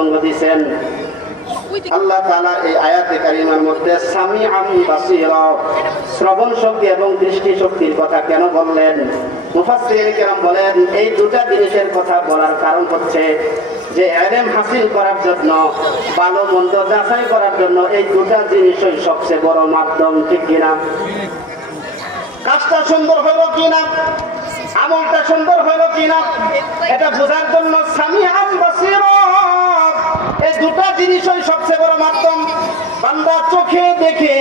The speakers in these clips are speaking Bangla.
প্রসঙ্গ দিয়েছেন। আল্লাহ তাআলা এই আয়াতে কারিমার মধ্যে সামিআন বাসীরা, শ্রবণ শক্তি এবং দৃষ্টি শক্তির কথা কেন বললেন? মুফাসসিরিন কেরাম বলেন এই দুটা জিনিসের কথা বলার কারণ হচ্ছে যে ইলম হাসিল করার জন্য, ভালো মন্দ যাচাই করার জন্য এই দুটা জিনিসই সবচেয়ে বড় মাধ্যম, ঠিক কিনা? কাজটা সুন্দর হলো কিনা, আমলটা সুন্দর হলো কিনা, এটা বোঝার জন্য সামিআন বাসীরা, এই দুটা জিনিসই সবচেয়ে বড় মাধ্যম। বান্দা চোখে দেখে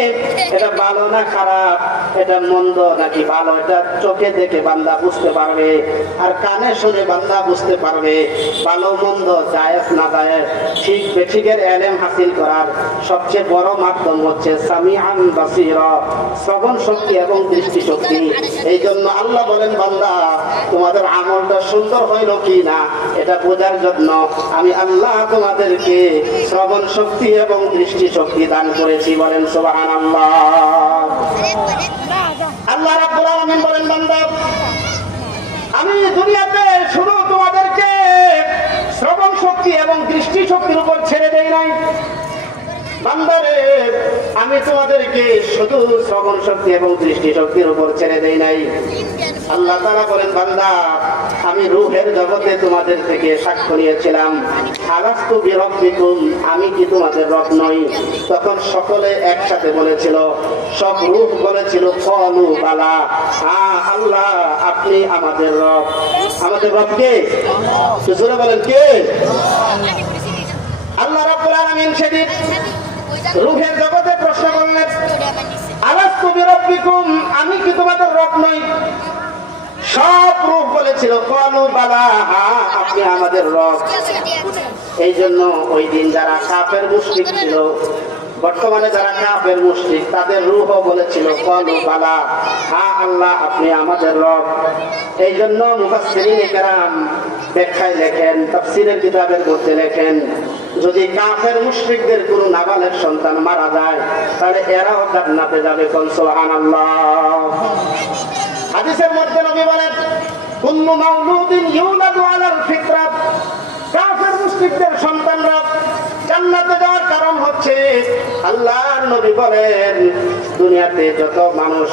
এটা ভালো না খারাপ, এটা মন্দ নাকি ভালো, এটা চোখে দেখে বান্দা বুঝতে পারবে, আর কানে শুনে বান্দা বুঝতে পারবে ভালো মন্দ, জায়েজ না জায়েজ, ঠিক বেঠিকের ইলম হাসিল করার সবচেয়ে বড় মাধ্যম হচ্ছে সামিআন বাসীরা, শ্রবণ শক্তি এবং দৃষ্টি শক্তি। এই জন্য আল্লাহ বলেন বান্দা তোমাদের আমলটা সুন্দর হইল কি না এটা বোঝার জন্য আমি আল্লাহ তোমাদেরকে শ্রবণ শক্তি এবং দৃষ্টি শক্তি দান করেছি। বলেন সুবহানাল্লাহ। আল্লাহ রাব্বুল আলামিন বলেন বান্দা আমি দুনিয়াতে শুধু তোমাদেরকে শ্রবণ শক্তি এবং দৃষ্টি শক্তির উপর ছেড়ে দেই নাই, বান্দারে আমি তোমাদেরকে শুধু শ্রবণ শক্তি এবং দৃষ্টি শক্তির উপর ছেড়ে দেই নাই। আল্লাহ তাআলা বলেন বান্দা আমি রূহের জগতে তোমাদের থেকে সাক্ষ্য নিয়েছিলাম, আলাস্তু বিরব্বিকুম, আমি কি তোমাদের রব নই? তখন সকলে একসাথে বলেছিল, সব রূহ বলেছিল ক্বালু বালা, আল্লাহ আপনি আমাদের রব। আমাদের রব কে? জোরে বলেন কে? আল্লাহ রাব্বুল আলামিন সেদিন রূহের জগতে প্রশ্ন করলেন, আলাস্তু বিরব্বিকুম, আমি কি তোমাদের রব নই? সব রূহ বলেছিল ক্বালু বালা, আপনি আমাদের রব। এই জন্য ওই দিন যারা কাফের মুশরিক ছিল, বর্তমানে যারা কাফের মুশরিক, তাদের রূহ বলেছিল ক্বালু বালা, আল্লাহ আপনি আমাদের রব। এই জন্য মুফাসসিরিন কেরাম ব্যাখ্যায় লেখেন, তাফসীরের কিতাবের মধ্যে লেখেন, যদি কাফের মুশরিকদের কোনো নাবালেগ সন্তান মারা যায় তাহলে এরাও জান্নাতে যাবে। কোন সুবহানাল্লাহ। হাদিসের মধ্যে নবী বলেন কুল্লু মাউলুদিন ইউলাদু আলাল ফিতরাত, কাফের মুশরিকদের সন্তানরা জান্নাতে যাওয়ার কারণ হচ্ছে, আল্লাহর নবী বলেন দুনিয়াতে যত মানুষ,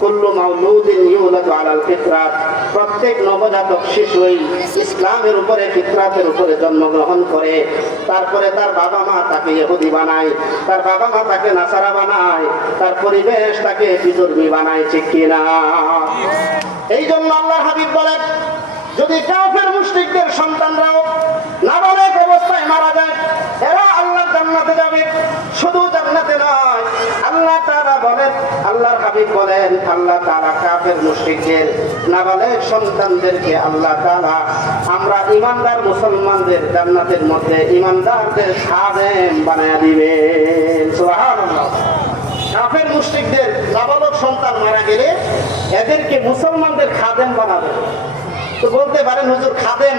কুল্লু মাউলুদিন ইউলাদু আলাল ফিতরাত, প্রত্যেক নবজাতক শিশুই ইসলামের উপরে, ফিতরাতের উপরে জন্মগ্রহণ করে, তারপরে তার বাবা মা তাকে ইহুদি বানায়, তার বাবা মা তাকে নাসারা বানায়, তার পরিবেশ তাকে বিধর্মী বানায়, ঠিক কিনা? এই জন্য আল্লাহ হাবিব বলেন যদি কাফের মুশরিকদের সন্তানরাও নাবালেগ অবস্থায় মারা যায় এরা আল্লাহ জান্নাতে যাবে। শুধু জান্নাতে নয়, আল্লাহ তাআলা বলেন, আল্লাহর হাবিব বলেন, আল্লাহ তাআলা কাফের মুশরিকদের নাবালেগ সন্তানদেরকে আল্লাহ তাআলা আমরা ঈমানদার মুসলমানদের জান্নাতের মধ্যে ঈমানদারদের খাদেম বানায়া দিবেন। সুবহানাল্লাহ। কাফের মুশরিকদের নাবালক সন্তান মারা গেলে এদেরকে মুসলমানদের খাদেম বানাবে। তো বলতে পারেন হুজুর খাদেম